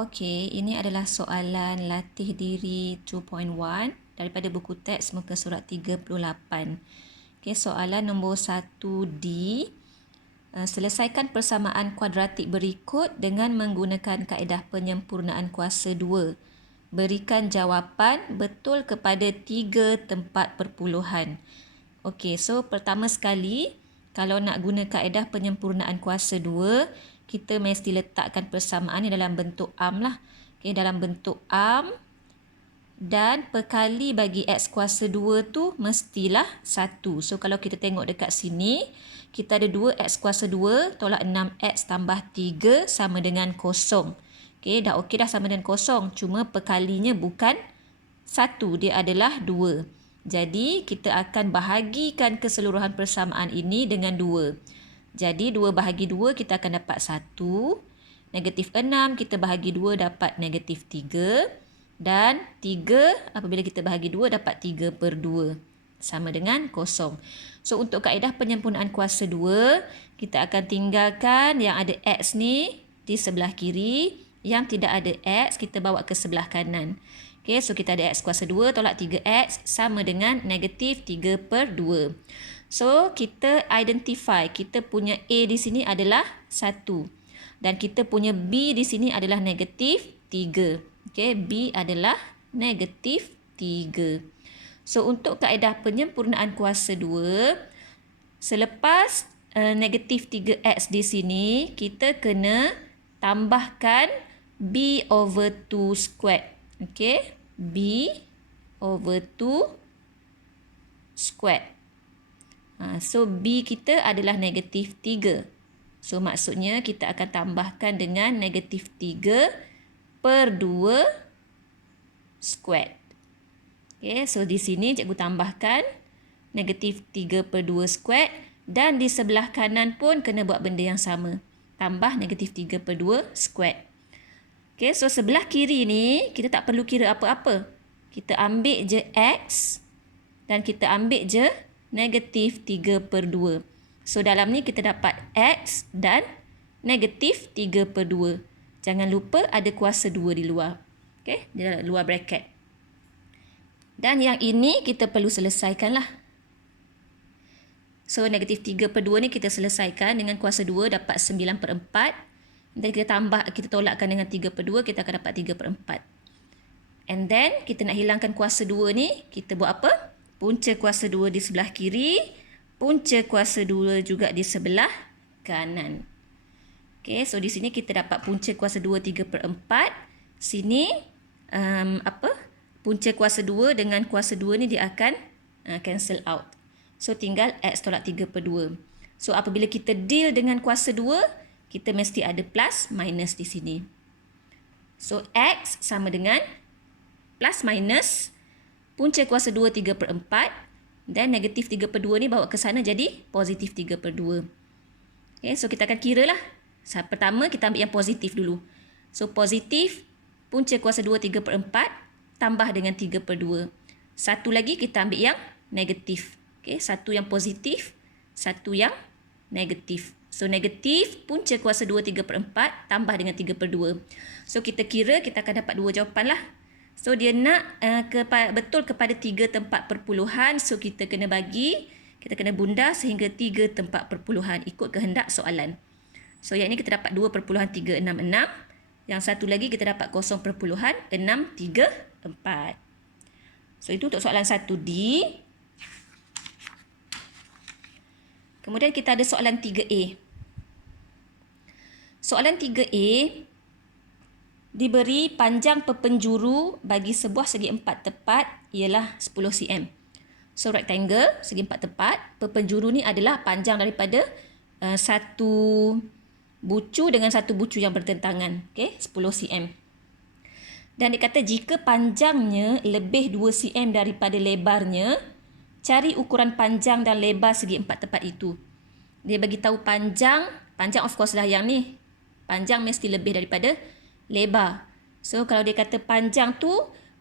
Okey, ini adalah soalan latih diri 2.1 daripada buku teks muka surat 38. Okey, soalan nombor 1D. Selesaikan persamaan kuadratik berikut dengan menggunakan kaedah penyempurnaan kuasa 2. Berikan jawapan betul kepada 3 tempat perpuluhan. Okey, so pertama sekali, kalau nak guna kaedah penyempurnaan kuasa 2, kita mesti letakkan persamaan ni dalam bentuk arm lah. Okey, dalam bentuk arm dan perkali bagi x kuasa 2 tu mestilah 1. So kalau kita tengok dekat sini, kita ada 2x kuasa 2 tolak 6x tambah 3 sama dengan 0. Okey, dah okey dah sama dengan 0. Cuma perkalinya bukan 1, dia adalah 2. Jadi kita akan bahagikan keseluruhan persamaan ini dengan 2. Jadi 2 bahagi 2 kita akan dapat 1. Negatif 6 kita bahagi 2 dapat negatif 3. Dan 3 apabila kita bahagi 2 dapat 3/2. Sama dengan 0. So untuk kaedah penyempurnaan kuasa 2, kita akan tinggalkan yang ada x ni di sebelah kiri. Yang tidak ada x, kita bawa ke sebelah kanan. Okay, so kita ada x kuasa 2 tolak 3x sama dengan negatif 3/2. So kita identify, kita punya A di sini adalah 1. Dan kita punya B di sini adalah negatif 3. Okay, B adalah negatif 3. So untuk kaedah penyempurnaan kuasa 2, selepas negatif 3x di sini, kita kena tambahkan b over 2 squared. Okay, b over 2 squared. So b kita adalah negatif 3. So maksudnya kita akan tambahkan dengan negatif 3/2 squared. Okay, so di sini cikgu tambahkan negatif 3/2 squared dan di sebelah kanan pun kena buat benda yang sama. Tambah negatif 3/2 squared. Okay, so sebelah kiri ni kita tak perlu kira apa-apa. Kita ambil je x dan kita ambil je negatif 3/2. So dalam ni kita dapat x dan negatif 3/2. Jangan lupa ada kuasa 2 di luar. Okay, di luar bracket. Dan yang ini kita perlu selesaikan lah. So negatif 3/2 ni kita selesaikan dengan kuasa 2 dapat 9/4. Dan kita tolakkan dengan 3/2, kita akan dapat 3/4. And then kita nak hilangkan kuasa 2 ni, kita buat apa? Punca kuasa 2 di sebelah kiri, punca kuasa 2 juga di sebelah kanan. Okay, so di sini kita dapat punca kuasa 2 3/4. Sini punca kuasa 2 dengan kuasa 2 ni dia akan cancel out. So tinggal x tolak 3/2. So apabila kita deal dengan kuasa 2, kita mesti ada plus minus di sini. So x sama dengan plus minus punca kuasa 2 3/4 dan negatif 3/2 ni bawa ke sana jadi positif 3/2. Okay, so kita akan kira lah. Pertama kita ambil yang positif dulu. So positif punca kuasa 2 3/4 tambah dengan 3/2. Satu lagi kita ambil yang negatif. Okay, satu yang positif, satu yang negatif. So negatif punca kuasa 2 3/4 tambah dengan 3/2. So kita kira kita akan dapat 2 jawapan lah. So dia nak betul kepada 3 tempat perpuluhan. So kita kena bagi, kita kena bunda sehingga 3 tempat perpuluhan ikut kehendak soalan. So yang ini kita dapat 2.366. Yang satu lagi kita dapat 0.634. So itu untuk soalan 1D. Kemudian kita ada soalan 3A. Soalan 3A diberi panjang perpenjuru bagi sebuah segi 4 tepat ialah 10 cm. So rectangle segi 4 tepat, perpenjuru ni adalah panjang daripada satu bucu dengan satu bucu yang bertentangan. Okay, 10 cm. Dan dikata jika panjangnya lebih 2 cm daripada lebarnya, cari ukuran panjang dan lebar segi 4 tepat itu. Dia bagi tahu panjang of course lah yang ni. Panjang mesti lebih daripada lebar. So kalau dia kata panjang tu,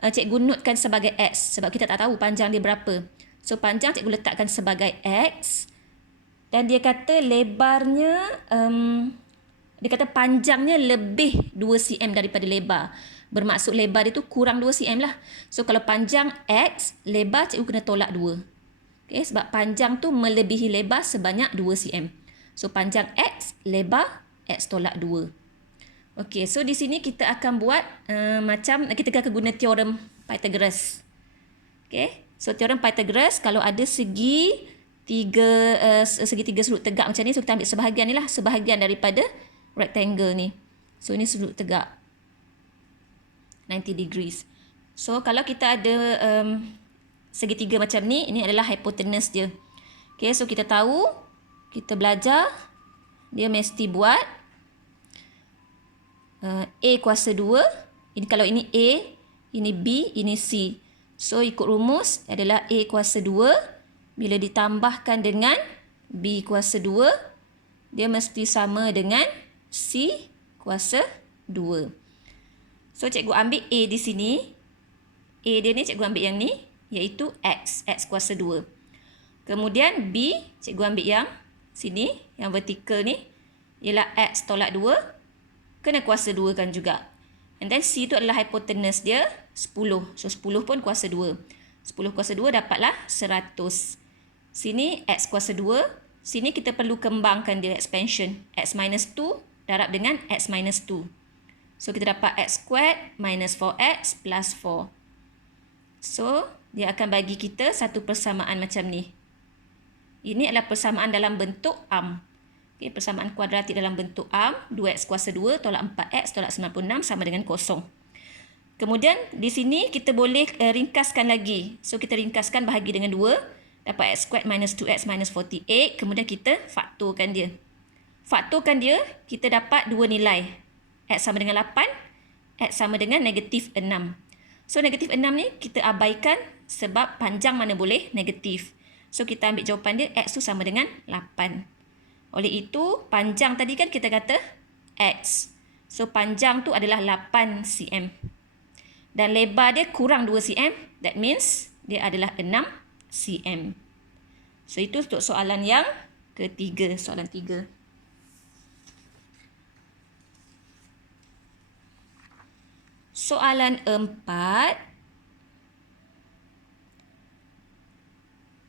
cikgu notekan sebagai x sebab kita tak tahu panjang dia berapa. So panjang cikgu letakkan sebagai x. Dan dia kata lebarnya dia kata panjangnya lebih 2 cm daripada lebar. Bermaksud lebar dia tu kurang 2 cm lah. So kalau panjang X, lebar cikgu kena tolak 2. Okay, sebab panjang tu melebihi lebar sebanyak 2 cm. So panjang X, lebar X tolak 2. Okay, so di sini kita akan buat macam kita akan guna teorem Pythagoras. Okay, so teorem Pythagoras kalau ada segi tiga sudut tegak macam ni, so kita ambil sebahagian ni lah, sebahagian daripada rectangle ni. So ini sudut tegak 90 degrees. So kalau kita ada segitiga macam ni, ini adalah hypotenuse dia. Okay, so kita tahu, kita belajar, dia mesti buat A kuasa 2. Ini kalau ini A, ini B, ini C. So ikut rumus adalah A kuasa 2 bila ditambahkan dengan B kuasa 2, dia mesti sama dengan C kuasa 2. So cikgu ambil A di sini. A dia ni cikgu ambil yang ni, iaitu X kuasa 2. Kemudian B cikgu ambil yang sini, yang vertikal ni, ialah X tolak 2, kena kuasa 2 kan juga. And then C tu adalah hypotenuse dia 10. So 10 pun kuasa 2. 10 kuasa 2 dapatlah 100. Sini X kuasa 2. Sini kita perlu kembangkan dia expansion. X minus 2 darab dengan X minus 2. So kita dapat X squared minus 4X plus 4. So dia akan bagi kita satu persamaan macam ni. Ini adalah persamaan dalam bentuk arm. Okay, persamaan kuadratik dalam bentuk arm. 2X kuasa 2 tolak 4X tolak 96 sama dengan 0. Kemudian di sini kita boleh ringkaskan lagi. So kita ringkaskan bahagi dengan 2. Dapat X squared minus 2X minus 48. Kemudian kita faktorkan dia. Faktorkan dia, kita dapat dua nilai. X sama dengan 8, X sama dengan negatif 6. So negatif 6 ni kita abaikan sebab panjang mana boleh negatif. So kita ambil jawapan dia, X tu sama dengan 8. Oleh itu, panjang tadi kan kita kata X. So panjang tu adalah 8 cm. Dan lebar dia kurang 2 cm. That means dia adalah 6 cm. So itu untuk soalan yang ketiga, soalan 3. Soalan 4.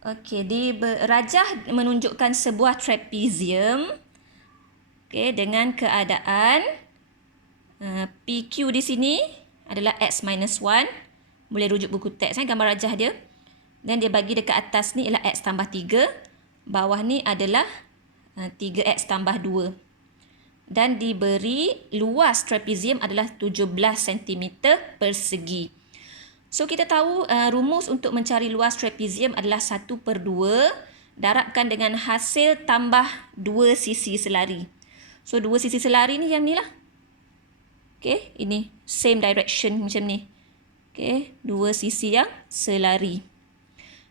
Okey, rajah menunjukkan sebuah trapezium. Okey, dengan keadaan PQ di sini adalah X minus 1. Boleh rujuk buku teks, gambar rajah dia. Dan dia bagi dekat atas ni ialah X tambah 3. Bawah ni adalah 3X tambah 2. Dan diberi luas trapezium adalah 17 cm persegi. So kita tahu rumus untuk mencari luas trapezium adalah 1/2 darabkan dengan hasil tambah 2 sisi selari. So 2 sisi selari ni yang ni lah. Okay, ini same direction macam ni. Okay, 2 sisi yang selari.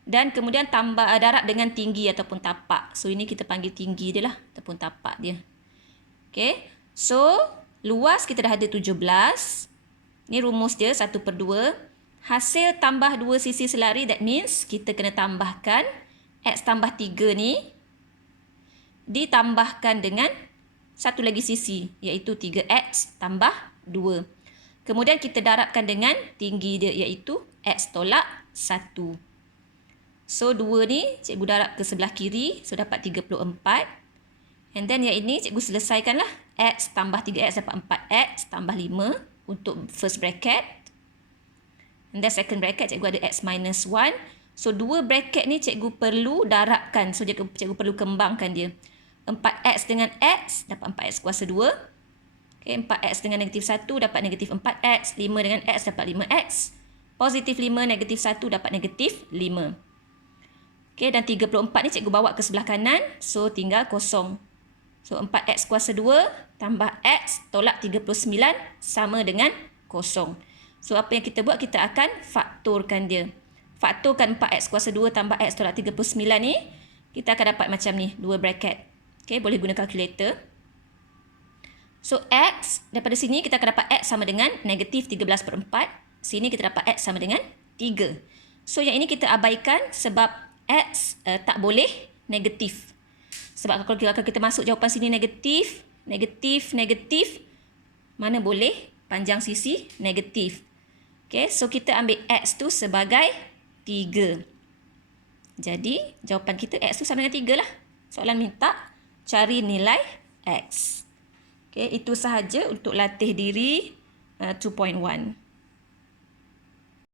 Dan kemudian tambah darab dengan tinggi ataupun tapak. So ini kita panggil tinggi dia lah ataupun tapak dia. Okay, so luas kita dah ada 17. Ni rumus dia 1/2. Hasil tambah 2 sisi selari, that means kita kena tambahkan X tambah 3 ni ditambahkan dengan satu lagi sisi, iaitu 3X tambah 2. Kemudian kita darabkan dengan tinggi dia, iaitu X tolak 1. So 2 ni cikgu darab ke sebelah kiri, so dapat 34. And then yang ini cikgu selesaikanlah. X tambah 3X dapat 4X tambah 5 untuk first bracket. And then second bracket cikgu ada X minus 1. So 2 bracket ni cikgu perlu darabkan. So cikgu perlu kembangkan dia. 4X dengan X dapat 4X kuasa 2. Okay, 4X dengan negatif 1 dapat negatif 4X. 5 dengan X dapat 5X. Positif 5 negatif 1 dapat negatif 5. Okay, dan 34 ni cikgu bawa ke sebelah kanan. So tinggal kosong. So 4X kuasa 2 tambah X tolak 39 sama dengan kosong. So apa yang kita buat, kita akan faktorkan dia. Faktorkan 4X kuasa 2 tambah X tolak 39 ni, kita akan dapat macam ni, 2 bracket. Okay, boleh guna kalkulator. So X, daripada sini kita akan dapat X sama dengan negatif 13/4. Sini kita dapat X sama dengan 3. So yang ini kita abaikan sebab X tak boleh negatif. Sebab kalau kita masuk jawapan sini negatif, negatif, negatif. Mana boleh? Panjang sisi negatif. Okay, so kita ambil X tu sebagai 3. Jadi, jawapan kita X tu sama dengan 3 lah. Soalan minta cari nilai X. Okay, itu sahaja untuk latih diri 2.1.